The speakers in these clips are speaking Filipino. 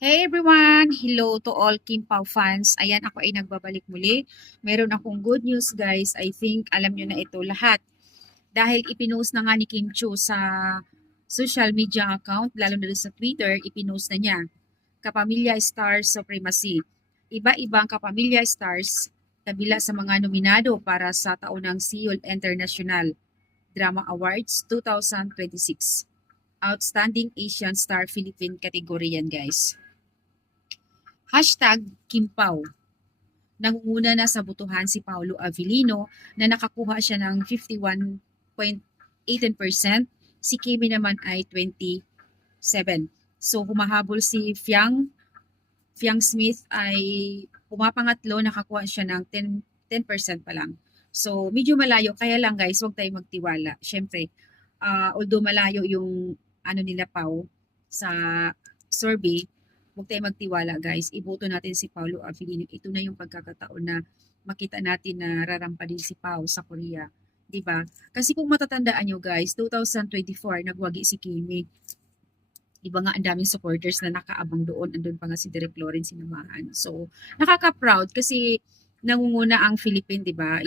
Hey everyone! Hello to all Kim Pao fans. Ayan, ako ay nagbabalik muli. Meron akong good news guys. I think alam nyo na ito lahat. Dahil ipinost na nga ni Kim Chiu sa social media account, lalo na sa Twitter, ipinost na niya. Kapamilya Stars Supremacy. Iba-ibang Kapamilya Stars kabila sa mga nominado para sa taunang Seoul International Drama Awards 2026. Outstanding Asian Star Philippine category yan guys. Hashtag Kimpaw. Nangunguna na sa botohan si Paulo Avellino na nakakuha siya ng 51.18%. Si Kimi naman ay 27. So humahabol si Fiang Smith ay pumapangatlo, nakakuha siya ng 10% pa lang. So medyo malayo, kaya lang guys, huwag tayong magtiwala. Siyempre, although malayo yung nila Pau sa survey, huwag tayong magtiwala guys. Iboto natin si Paulo Avellino. Ito na yung pagkakataon na makita natin na rarampa din si Pau sa Korea. 'Di ba? Kasi kung matatandaan nyo guys, 2024 nagwagi si Kimi. 'Di ba nga ang daming supporters na nakaabang doon. Andun pa nga si Derek Lawrence sinamahan. So, nakaka-proud kasi nangunguna ang Philippine, 'di ba?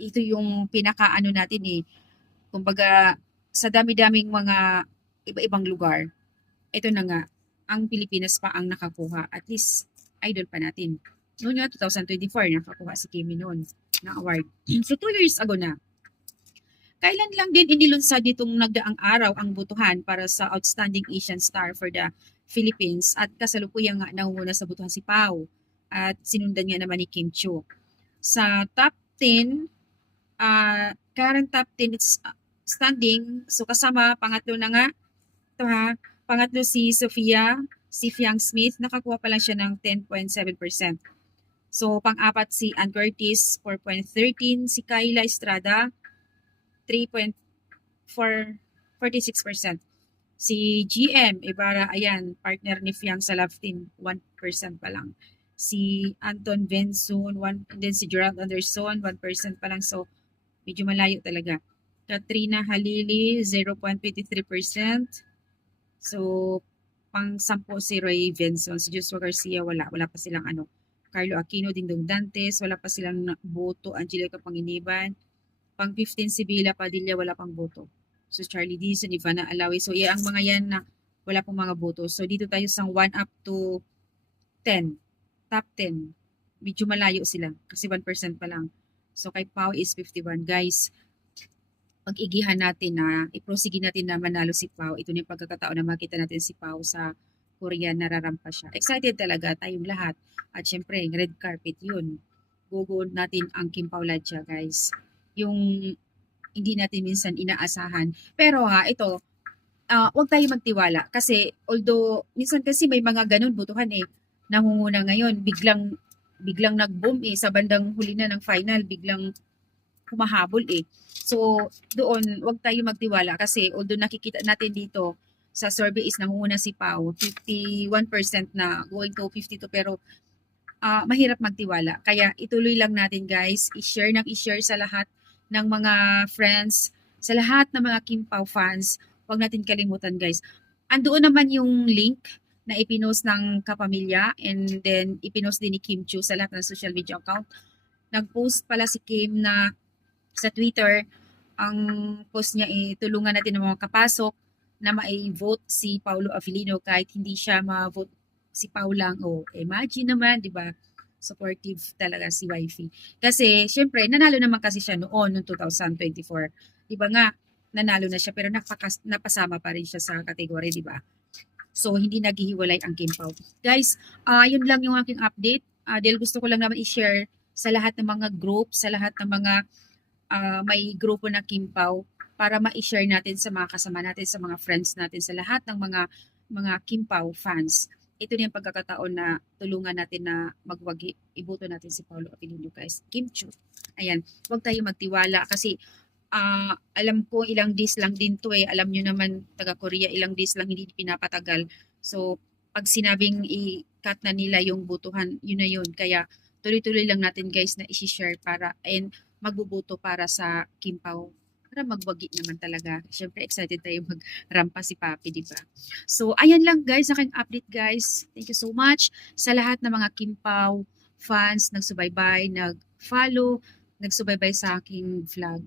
Ito yung pinakaano natin eh. Kumbaga sa dami-daming mga iba-ibang lugar, ito na nga, ang Pilipinas pa ang nakakuha. At least, idol pa natin. Noon nga, 2024, nakakuha si Kimi noon ng award. So, 2 years ago na. Kailan lang din inilunsad nitong nagdaang araw ang botohan para sa Outstanding Asian Star for the Philippines at kasalukuyang nga nangunguna sa botohan si Pau at sinundan nga naman ni Kim Chiu. Sa top 10, current top 10 it's standing, so kasama pangatlo na nga, ito ha, pangatlo si Sophia, si Fiang Smith, nakakuha pa lang siya ng 10.7%. So pang-apat si Ann Curtis, 4.13, si Kayla Estrada, 3.46%. Si GM Ibarra, ayan, partner ni Fiang sa Love Team, 1% pa lang. Si Anton Benson, and then si Gerald Anderson, 1% pa lang. So, medyo malayo talaga. Katrina Halili, 0.23%. So, pang-10 si Roy Benson. Si Joshua Garcia, wala pa silang Carlo Aquino, Dingdong Dantes, wala pa silang boto. Angelica Panginiban, pang-15 si Bila Padilla, wala pang boto. So Charlie Dizon, Ivana Alawi. So ang mga yan na wala pang mga boto. So dito tayo sa 1 up to 10. Top 10. Medyo malayo sila kasi 1% pa lang. So kay Pau is 51. Guys, pag-igihan natin na, iprosige natin na manalo si Pau. Ito na yung pagkakataon na makita natin si Pau sa Korea, nararampa siya. Excited talaga tayong lahat. At syempre, red carpet yun. Gugo natin ang Kim Pao Ladja, guys. Yung hindi natin minsan inaasahan. Pero ito, huwag tayo magtiwala. Kasi although, minsan kasi may mga ganun butuhan eh. Nangunguna ngayon, biglang nag-boom eh. Sa bandang huli na ng final, biglang humahabol eh. So, doon, huwag tayo magtiwala. Kasi although nakikita natin dito, sa survey is nangunguna si Pau, 51% na going to 52, pero mahirap magtiwala. Kaya ituloy lang natin guys, i-share sa lahat ng mga friends, sa lahat ng mga Kim Pao fans. Huwag natin kalimutan guys. Andoon naman yung link na ipinost ng kapamilya and then ipinost din ni Kim Chiu sa lahat ng social media account. Nag-post pala si Kim na sa Twitter, ang post niya tulungan natin ng mga kapasok na ma-vote si Paulo Avellino kahit hindi siya ma-vote si Pau lang. Oh, imagine naman, 'di ba? Supportive talaga si wifey. Kasi syempre nanalo naman kasi siya noong 2024. 'Di ba nga nanalo na siya pero napasama pa rin siya sa kategory, 'di ba? So hindi naghihiwalay ang Kim Pao. Guys, yun lang yung aking update. Dahil gusto ko lang naman i-share sa lahat ng mga group, sa lahat ng mga may grupo na Kim Pao para ma-share natin sa mga kasama natin, sa mga friends natin, sa lahat ng mga Kim Pao fans. Ito na yung pagkakataon na tulungan natin na magwagi, iboto natin si Paulo Avellino guys. Kim Chiu. Ayan, huwag tayo magtiwala kasi alam ko ilang days lang din to eh. Alam nyo naman, taga Korea, ilang days lang hindi pinapatagal. So, pag sinabing i-cut na nila yung botohan, yun na yun. Kaya, tuloy-tuloy lang natin guys na i-share para, and magbuboto para sa Kim Pao para magwagi naman talaga. Siyempre excited tayo magrampa si Papi, di ba? So, ayan lang guys, aking update guys. Thank you so much sa lahat ng mga Kimpaw fans, nagsubaybay, nag-follow, nagsubaybay sa aking vlog.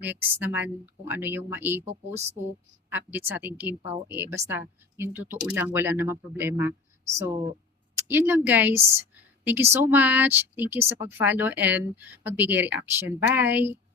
Next naman kung ano yung maipopost ko, update sa ating Kimpaw, basta yung totoo lang, wala namang problema. So, yun lang guys. Thank you so much. Thank you sa pag-follow and pagbigay reaction. Bye!